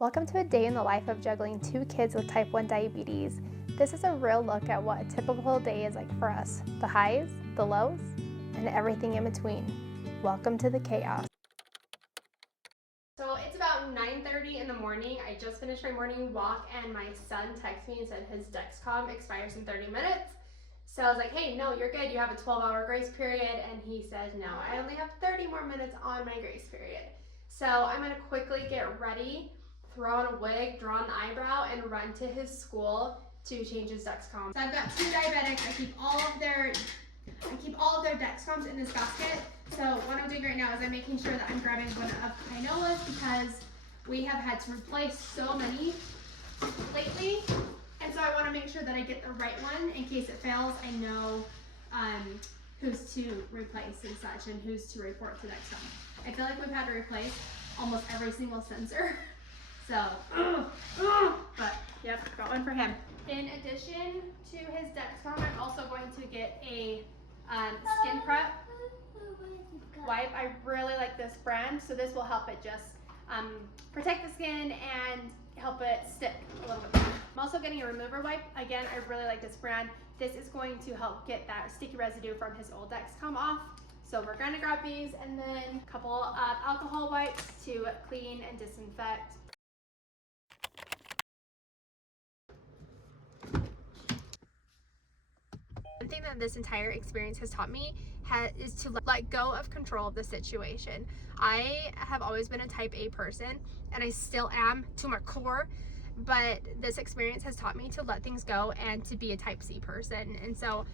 Welcome to a day in the life of juggling 2 kids with type 1 diabetes. This is a real look at what a typical day is like for us, the highs, the lows, and everything in between. Welcome to the chaos. So it's about 9:30 in the morning. I just finished my morning walk and my son texted me and said his Dexcom expires in 30 minutes. So I was like, hey, no, you're good. You have a 12-hour grace period. And he says, no, I only have 30 more minutes on my grace period. So I'm gonna quickly get ready, throw on a wig, draw on the eyebrow, and run to his school to change his Dexcom. So I've got 2 diabetics. I keep all of their Dexcoms in this basket. So what I'm doing right now is I'm making sure that I'm grabbing one of Kainola's because we have had to replace so many lately. And so I want to make sure that I get the right one in case it fails. I know who's to replace and such and who's to report to Dexcom. I feel like we've had to replace almost every single sensor. So, but yep, got one for him. In addition to his Dexcom, I'm also going to get a skin prep wipe. I really like this brand, so this will help it just protect the skin and help it stick a little bit more. I'm also getting a remover wipe. Again, I really like this brand. This is going to help get that sticky residue from his old Dexcom off. So we're going to grab these and then a couple of alcohol wipes to clean and disinfect. One thing that this entire experience has taught me is to let go of control of the situation. I have always been a type A person, and I still am to my core, but this experience has taught me to let things go and to be a type C person. And so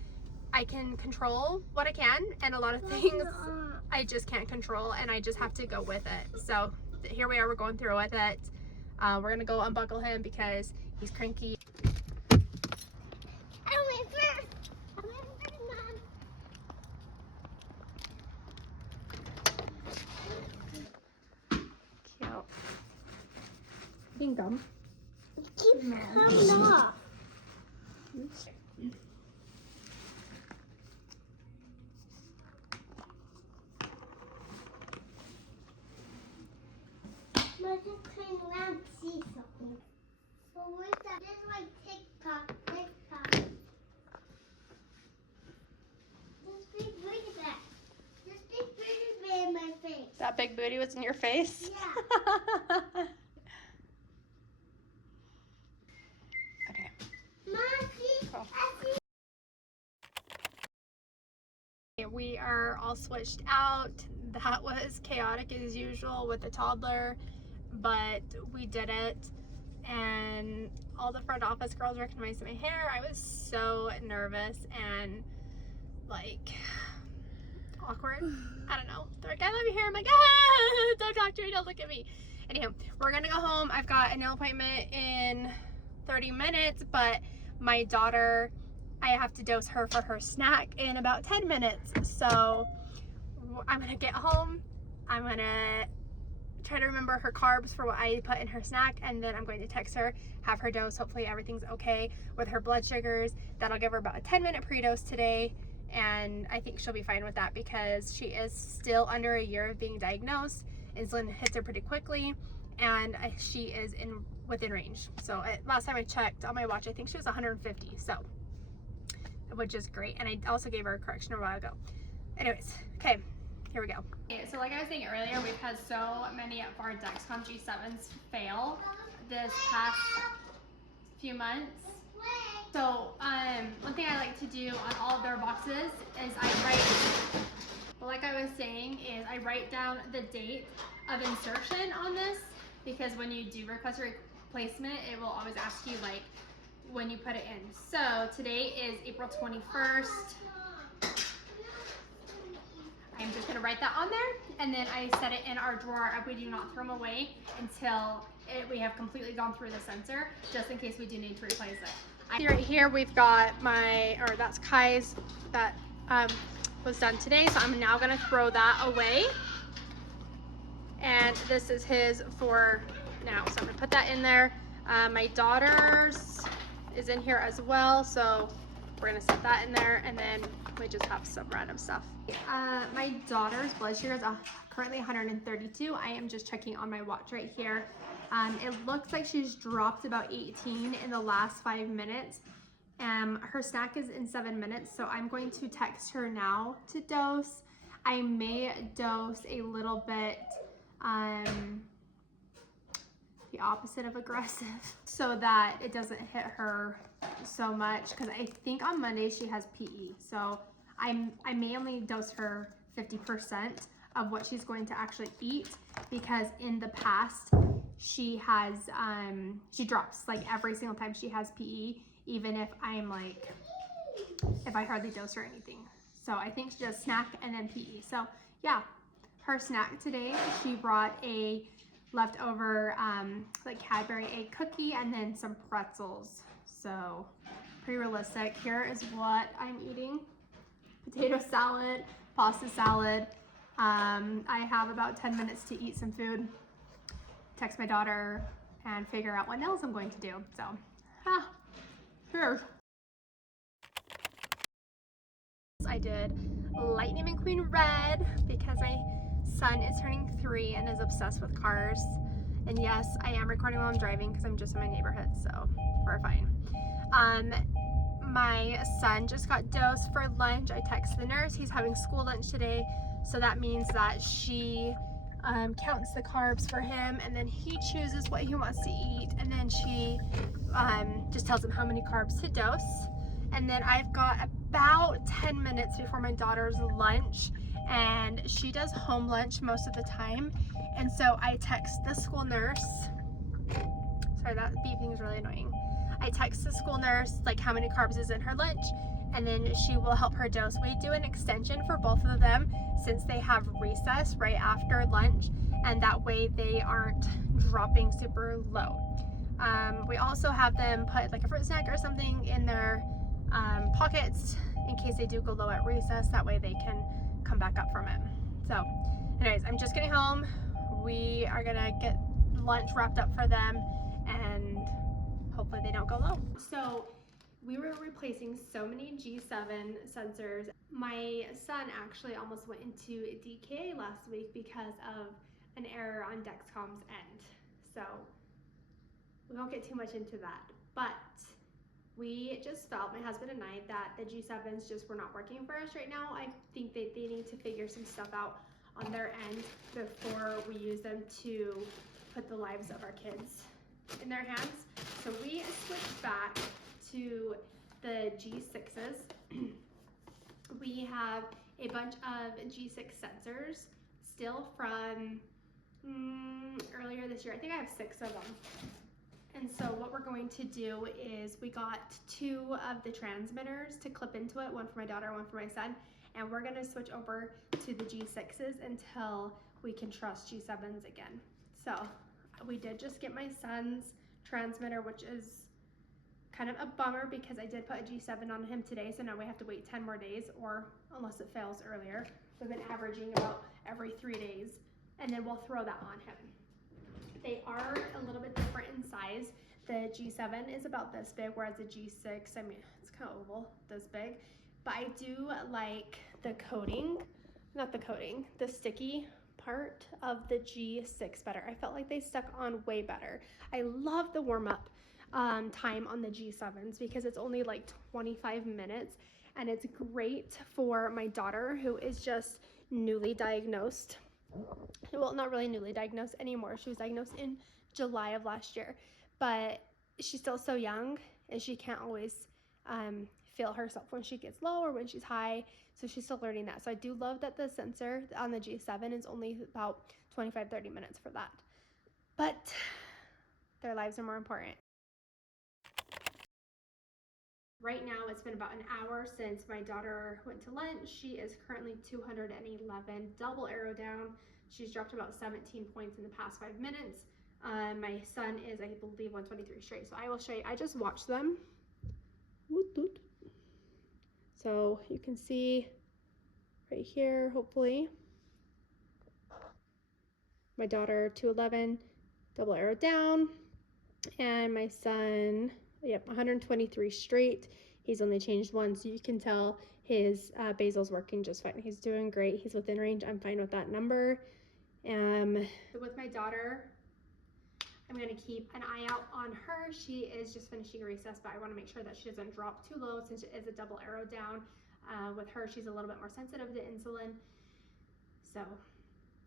I can control what I can, and a lot of things I just can't control, and I just have to go with it. So here we are, we're going through with it. We're gonna go unbuckle him because he's cranky. Being gum. It keeps coming off. Let's just turn around and see something. But where's that? This is like TikTok. This big booty back. This big booty been in my face. That big booty was in your face? Yeah. Okay. Mom, see? Cool. I see. We are all switched out. That was chaotic as usual with the toddler, but we did it. And all the front office girls recognized my hair. I was so nervous and like awkward. I don't know. They're like, I love your hair. I'm like, ah, don't talk to me, don't look at me. Anyhow, we're gonna go home. I've got a nail appointment in 30 minutes, but my daughter, I have to dose her for her snack in about 10 minutes. So I'm gonna get home. I'm gonna try to remember her carbs for what I put in her snack, and then I'm going to text her, have her dose. Hopefully everything's okay with her blood sugars. That'll give her about a 10-minute pre-dose today, and I think she'll be fine with that because she is still under a year of being diagnosed. Insulin hits her pretty quickly, and she is within range. So last time I checked on my watch, I think she was 150, so which is great. And I also gave her a correction a while ago. Anyways, okay, here we go. Okay, so like I was saying earlier, we've had so many of our Dexcom G7s fail this past few months. So one thing I like to do on all of their boxes is like I was saying, is I write down the date of insertion on this, because when you do request a replacement, it will always ask you like when you put it in. So today is April 21st. I'm just gonna write that on there, and then I set it in our drawer. We do not throw them away until we have completely gone through the sensor, just in case we do need to replace it. Right here we've got that's Kai's that was done today, so I'm now gonna throw that away. And this is his for now, so I'm gonna put that in there. My daughter's is in here as well, so we're gonna set that in there, and then we just have some random stuff. My daughter's blood sugar is currently 132. I am just checking on my watch right here. It looks like she's dropped about 18 in the last 5 minutes. Her snack is in 7 minutes, so I'm going to text her now to dose. I may dose a little bit the opposite of aggressive so that it doesn't hit her so much, because I think on Monday she has PE, so I may only dose her 50% of what she's going to actually eat, because in the past she has she drops like every single time she has PE, even if I'm like, if I hardly dose her anything. So I think she does snack and then PE. So yeah, her snack today, she brought a leftover like Cadbury egg cookie and then some pretzels. So pretty realistic. Here is what I'm eating: potato salad, pasta salad. I have about 10 minutes to eat some food, text my daughter, and figure out what nails I'm going to do. So, cheers. I did Lightning McQueen red because my son is turning 3 and is obsessed with cars. And yes, I am recording while I'm driving because I'm just in my neighborhood, so we're fine. My son just got dosed for lunch. I texted the nurse. He's having school lunch today, so that means that she counts the carbs for him, and then he chooses what he wants to eat, and then she just tells him how many carbs to dose. And then I've got about 10 minutes before my daughter's lunch, and she does home lunch most of the time, and so I text the school nurse. Sorry, that beeping is really annoying. I text the school nurse like how many carbs is in her lunch, and then she will help her dose. We do an extension for both of them since they have recess right after lunch, and that way they aren't dropping super low. We also have them put like a fruit snack or something in their pockets in case they do go low at recess. That way they can come back up from it. So anyways, I'm just getting home. We are gonna get lunch wrapped up for them, and hopefully they don't go low. So we were replacing so many G7 sensors. My son actually almost went into DKA last week because of an error on Dexcom's end. So we won't get too much into that, but we just felt, my husband and I, that the G7s just were not working for us right now. I think that they need to figure some stuff out on their end before we use them to put the lives of our kids in their hands. So we switched back to the G6s. We have a bunch of G6 sensors still from earlier this year. I think I have 6 of them. And so what we're going to do is we got 2 of the transmitters to clip into it, one for my daughter, one for my son, and we're gonna switch over to the G6s until we can trust G7s again. So we did just get my son's transmitter, which is kind of a bummer because I did put a G7 on him today, so now we have to wait 10 more days, or unless it fails earlier. We've been averaging about every 3 days, and then we'll throw that on him. They are a little bit different in size. The G7 is about this big, whereas the G6, I mean, it's kind of oval, this big. But I do like the coating, the sticky part of the G6 better. I felt like they stuck on way better. I love the warm-up time on the G7s because it's only like 25 minutes, and it's great for my daughter, who is just newly diagnosed. Well, not really newly diagnosed anymore. She was diagnosed in July of last year, but she's still so young, and she can't always feel herself when she gets low or when she's high, so she's still learning that. So I do love that the sensor on the G7 is only about 25-30 minutes for that, but their lives are more important. Right now, it's been about an hour since my daughter went to lunch. She is currently 211, double arrow down. She's dropped about 17 points in the past 5 minutes. My son is, I believe, 123 straight. So I will show you. I just watched them. So you can see right here, hopefully. My daughter, 211, double arrow down. And my son, yep, 123 straight. He's only changed one, so you can tell his basal's working just fine. He's doing great. He's within range. I'm fine with that number. With my daughter, I'm going to keep an eye out on her. She is just finishing recess, but I want to make sure that she doesn't drop too low since it is a double arrow down. With her, she's a little bit more sensitive to insulin. So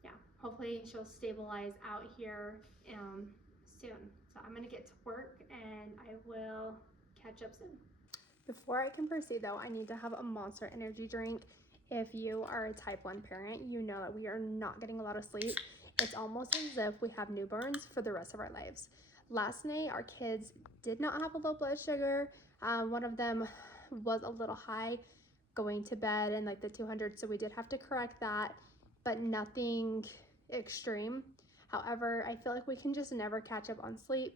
yeah, hopefully she'll stabilize out here soon. So I'm going to get to work and I will catch up soon. Before I can proceed though, I need to have a Monster energy drink. If you are a type 1 parent, you know that we are not getting a lot of sleep. It's almost as if we have newborns for the rest of our lives. Last night, our kids did not have a low blood sugar. One of them was a little high going to bed in like the 200, so we did have to correct that, but nothing extreme. However, I feel like we can just never catch up on sleep,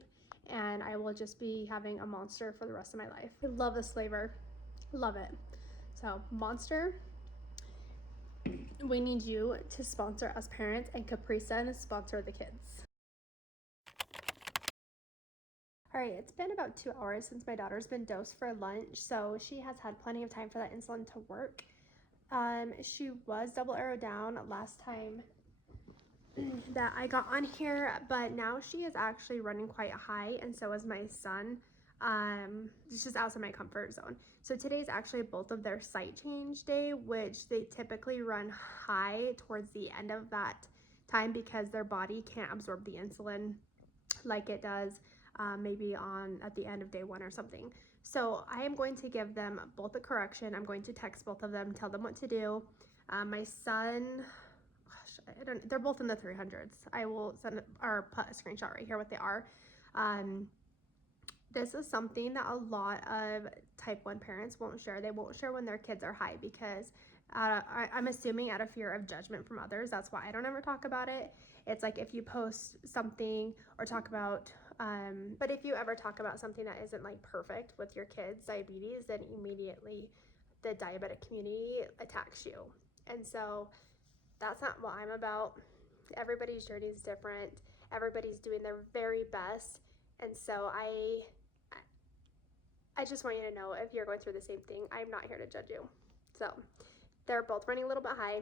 and I will just be having a Monster for the rest of my life. I love this flavor, love it. So Monster, we need you to sponsor us parents, and Capri Sun sponsor the kids. All right, it's been about 2 hours since my daughter's been dosed for lunch, so she has had plenty of time for that insulin to work. She was double arrow down last time that I got on here, but now she is actually running quite high, and so is my son. It's just outside my comfort zone. So today's actually both of their site change day, which they typically run high towards the end of that time because their body can't absorb the insulin like it does maybe at the end of day 1 or something. So I am going to give them both a correction. I'm going to text both of them, tell them what to do. My son, they're both in the 300s. I will send or put a screenshot right here what they are. This is something that a lot of type 1 parents won't share. They won't share when their kids are high because I'm assuming out of fear of judgment from others. That's why I don't ever talk about it. It's like if you post something or talk about, but if you ever talk about something that isn't like perfect with your kids' diabetes, then immediately the diabetic community attacks you. And so that's not what I'm about. Everybody's journey is different. Everybody's doing their very best. And so I just want you to know if you're going through the same thing, I'm not here to judge you. So they're both running a little bit high.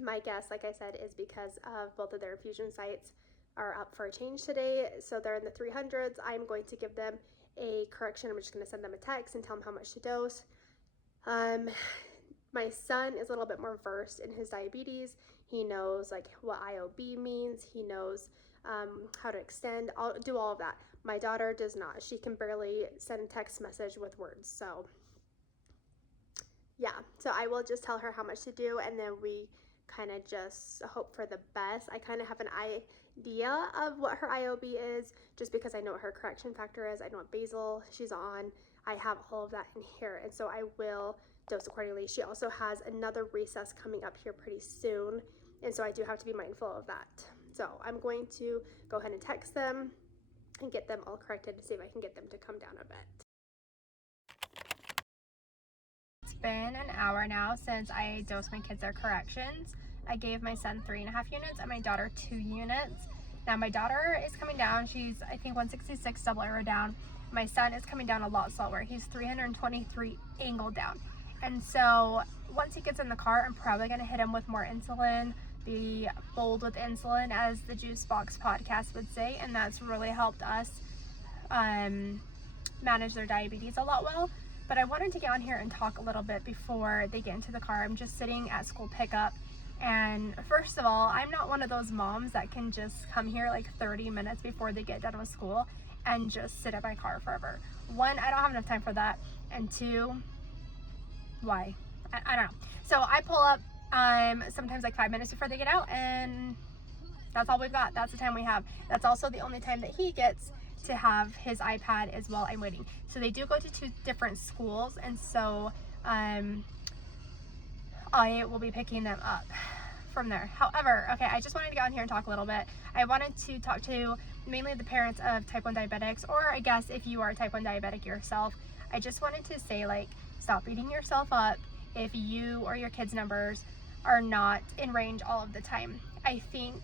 My guess, like I said, is because of both of their infusion sites are up for a change today. So they're in the 300s. I'm going to give them a correction. I'm just going to send them a text and tell them how much to dose. My son is a little bit more versed in his diabetes. He knows like what IOB means. He knows how to extend. I'll do all of that. My daughter does not. She can barely send a text message with words. So yeah, so I will just tell her how much to do, and then we kind of just hope for the best. I kind of have an idea of what her IOB is just because I know what her correction factor is. I know what basal she's on. I have all of that in here, and so I will dose accordingly. She also has another recess coming up here pretty soon, and so I do have to be mindful of that. So I'm going to go ahead and text them and get them all corrected to see if I can get them to come down a bit. It's been an hour now since I dosed my kids their corrections. I gave my son 3.5 units and my daughter 2 units. Now my daughter is coming down. She's, I think, 166 double arrow down. My son is coming down a lot slower. He's 323 angle down. And so once he gets in the car, I'm probably going to hit him with more insulin, be bold with insulin, as the Juice Box podcast would say. And that's really helped us manage their diabetes a lot well. But I wanted to get on here and talk a little bit before they get into the car. I'm just sitting at school pickup. And first of all, I'm not one of those moms that can just come here like 30 minutes before they get done with school and just sit at my car forever. 1, I don't have enough time for that. And 2, why? I don't know. So I pull up sometimes like 5 minutes before they get out, and that's all we've got. That's the time we have. That's also the only time that he gets to have his iPad is while I'm waiting. So they do go to 2 different schools, and so I will be picking them up from there. However, okay, I just wanted to get on here and talk a little bit. I wanted to talk to mainly the parents of type 1 diabetics, or I guess if you are a type 1 diabetic yourself. I just wanted to say, like, stop beating yourself up if you or your kids' numbers are not in range all of the time. I think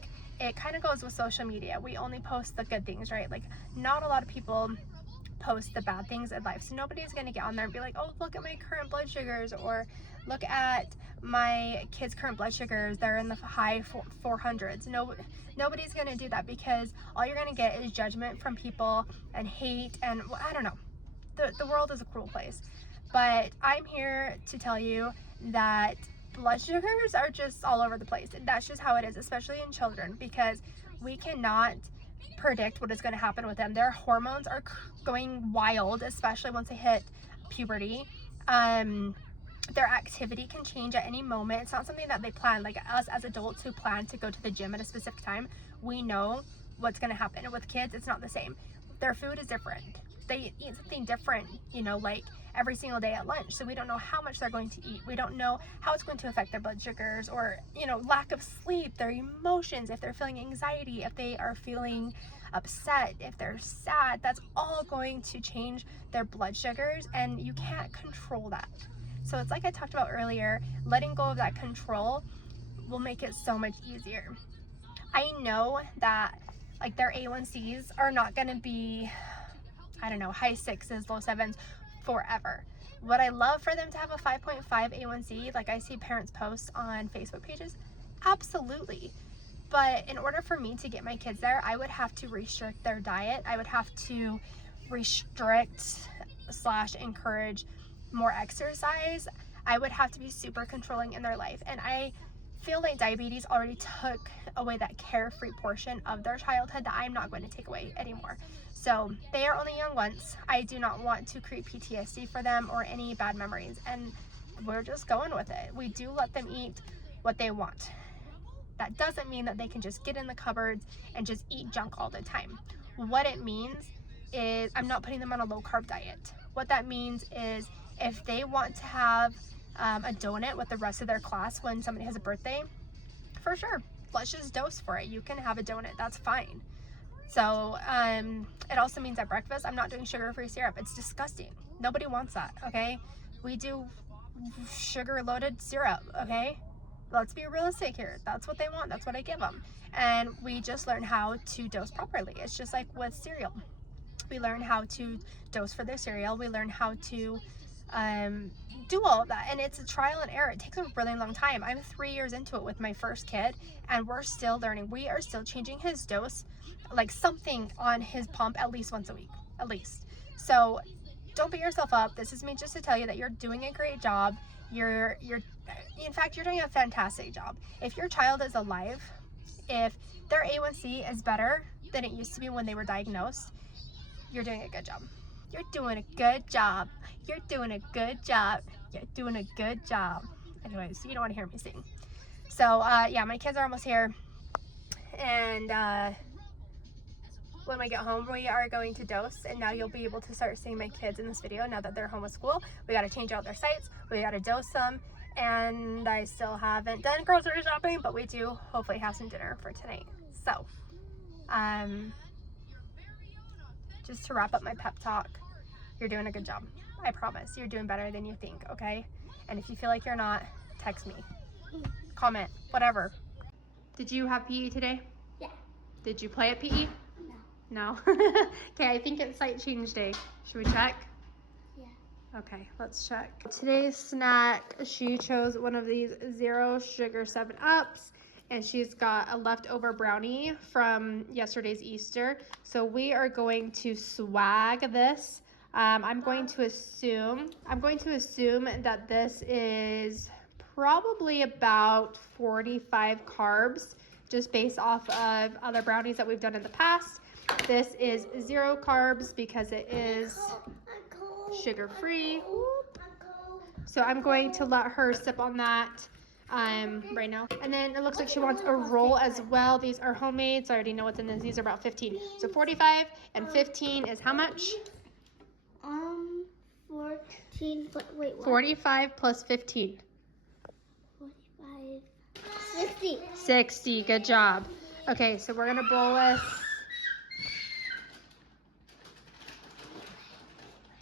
it kind of goes with social media. We only post the good things, right? Like, not a lot of people post the bad things in life. So nobody's going to get on there and be like, oh, look at my current blood sugars, or Look at my kids' current blood sugars. They're in the high 400s. Nobody's going to do that, because all you're going to get is judgment from people and hate, and I don't know. The world is a cruel place. But I'm here to tell you that blood sugars are just all over the place. And that's just how it is, especially in children, because we cannot predict what is going to happen with them. Their hormones are going wild, especially once they hit puberty. Their activity can change at any moment. It's not something that they plan. Like us as adults who plan to go to the gym at a specific time, we know what's going to happen. And with kids, it's not the same. Their food is different. They eat something different, you know, like every single day at lunch. So we don't know how much they're going to eat. We don't know how it's going to affect their blood sugars, or, you know, lack of sleep, their emotions, if they're feeling anxiety, if they are feeling upset, if they're sad. That's all going to change their blood sugars, and you can't control that. So it's like I talked about earlier, letting go of that control will make it so much easier. I know that like their A1Cs are not going to be, I don't know, high 6s, low 7s forever. Would I love for them to have a 5.5 A1C like I see parents post on Facebook pages? Absolutely. But in order for me to get my kids there, I would have to restrict their diet. I would have to restrict / encourage more exercise. I would have to be super controlling in their life. And I feel like diabetes already took away that carefree portion of their childhood that I'm not going to take away anymore. So they are only young once. I do not want to create PTSD for them or any bad memories. And we're just going with it. We do let them eat what they want. That doesn't mean that they can just get in the cupboards and just eat junk all the time. What it means is I'm not putting them on a low carb diet. What that means is if they want to have a donut with the rest of their class when somebody has a birthday, for sure, let's just dose for it. You can have a donut, that's fine. So it also means at breakfast, I'm not doing sugar-free syrup. It's disgusting. Nobody wants that, okay? We do sugar-loaded syrup, okay? Let's be realistic here. That's what they want. That's what I give them. And we just learn how to dose properly. It's just like with cereal. We learn how to dose for their cereal. We learn how to do all of that, and it's a trial and error. It takes a really long time. I'm 3 years into it with my first kid, and we're still learning. We are still changing his dose, like something on his pump at least once a week, at least. So don't beat yourself up. This is me just to tell you that you're doing a great job. In fact, you're doing a fantastic job. If your child is alive, if their A1C is better than it used to be when they were diagnosed, you're doing a good job. You're doing a good job. You're doing a good job. You're doing a good job. Anyways, you don't want to hear me sing. So, yeah, my kids are almost here. And when we get home, we are going to dose. And now you'll be able to start seeing my kids in this video now that they're home with school. We got to change out their sites. We got to dose them. And I still haven't done grocery shopping, but we do hopefully have some dinner for tonight. So, just to wrap up my pep talk, you're doing a good job. I promise. You're doing better than you think, okay? And if you feel like you're not, text me. Comment. Whatever. Did you have PE today? Yeah. Did you play at PE? No. Okay, I think it's site change day. Should we check? Yeah. Okay, let's check. Today's snack, she chose one of these 0 sugar 7-Ups. And she's got a leftover brownie from yesterday's Easter. So we are going to swag this. I'm going to assume that this is probably about 45 carbs, just based off of other brownies that we've done in the past. This is 0 carbs because it is sugar-free. So I'm going to let her sip on that right now. And then it looks like she wants a roll as well. These are homemade, so I already know what's in this. These are about 15. So 45 and 15 is how much? 14, wait, what? 45 plus 15. 45, 60. 60, good job. Okay, so we're gonna bolus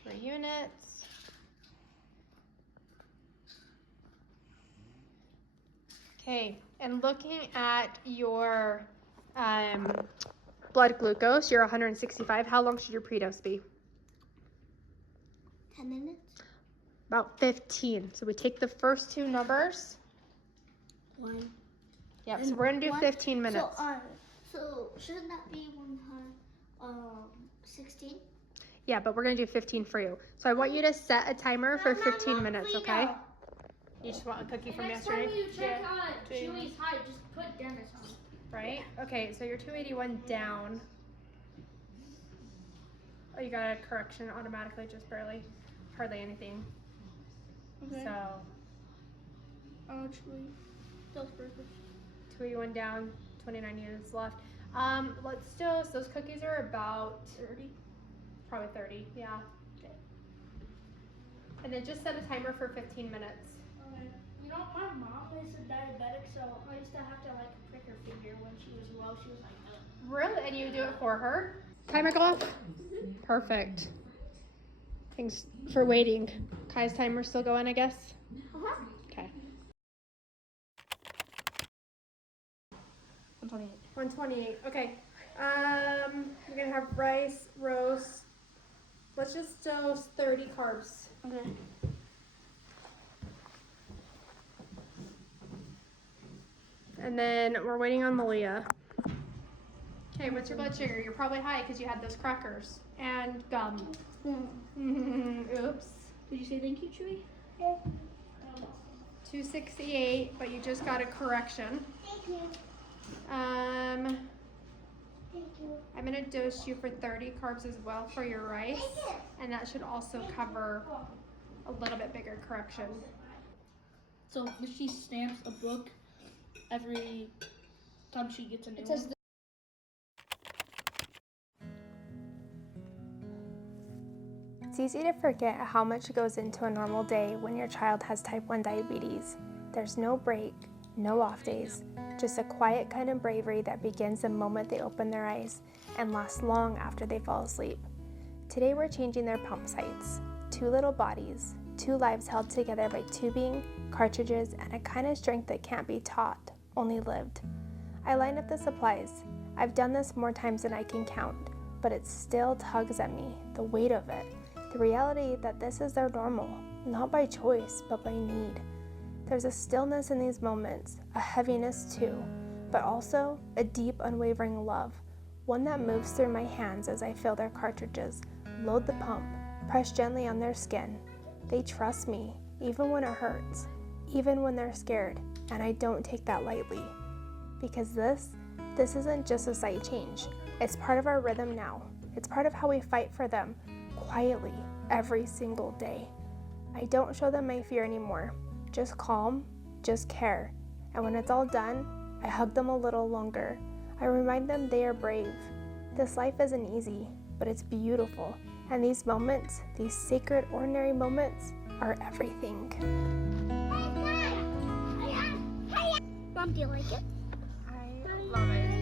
3 units. Okay, and looking at your blood glucose, you're 165. How long should your pre-dose be? 10 minutes. About 15. So we take the first two numbers. 1. Yep, so we're gonna do 15 minutes. So shouldn't that be 16? Yeah, but we're gonna do 15 for you. So I want you to set a timer for 15 minutes, okay? You just want a cookie from yesterday? Next time you check Chewy's height, just put Dennis on it. Right? Okay, so you're 281 down. Oh, you got a correction automatically, just barely. Hardly anything. Okay. So, Chewy. That's perfect. 281 down, 29 units left. Let's do, so those cookies are about 30. probably 30, yeah. Okay. And then just set a timer for 15 minutes. Okay. You know, my mom is a diabetic, so I used to have to like prick her finger when she was low. She was like, ugh. Really? And you do it for her? Timer go off? Perfect. Thanks for waiting. Kai's timer's still going, I guess? Uh-huh. Okay. 128. 128. Okay. We're gonna have rice, roast. Let's just dose 30 carbs. Okay. And then we're waiting on Malia. Okay, what's your blood sugar? You're probably high because you had those crackers and gum. Oops. Did you say thank you, Chewy? 268, but you just got a correction. Thank you. Um, Thank you. I'm gonna dose you for 30 carbs as well for your rice, and that should also cover a little bit bigger correction. So she stamps a book every time she gets a new one. It's easy to forget how much goes into a normal day when your child has type 1 diabetes. There's no break, no off days, just a quiet kind of bravery that begins the moment they open their eyes and lasts long after they fall asleep. Today we're changing their pump sites. 2 little bodies, 2 lives held together by tubing, cartridges, and a kind of strength that can't be taught, only lived. I line up the supplies. I've done this more times than I can count, but it still tugs at me, the weight of it. The reality that this is their normal, not by choice, but by need. There's a stillness in these moments, a heaviness too, but also a deep, unwavering love, one that moves through my hands as I fill their cartridges, load the pump, press gently on their skin. They trust me, even when it hurts, even when they're scared, and I don't take that lightly. Because this isn't just a sight change. It's part of our rhythm now. It's part of how we fight for them, quietly, every single day. I don't show them my fear anymore. Just calm, just care. And when it's all done, I hug them a little longer. I remind them they are brave. This life isn't easy, but it's beautiful. And these moments, these sacred, ordinary moments, are everything. Mom, do you like it? I love it.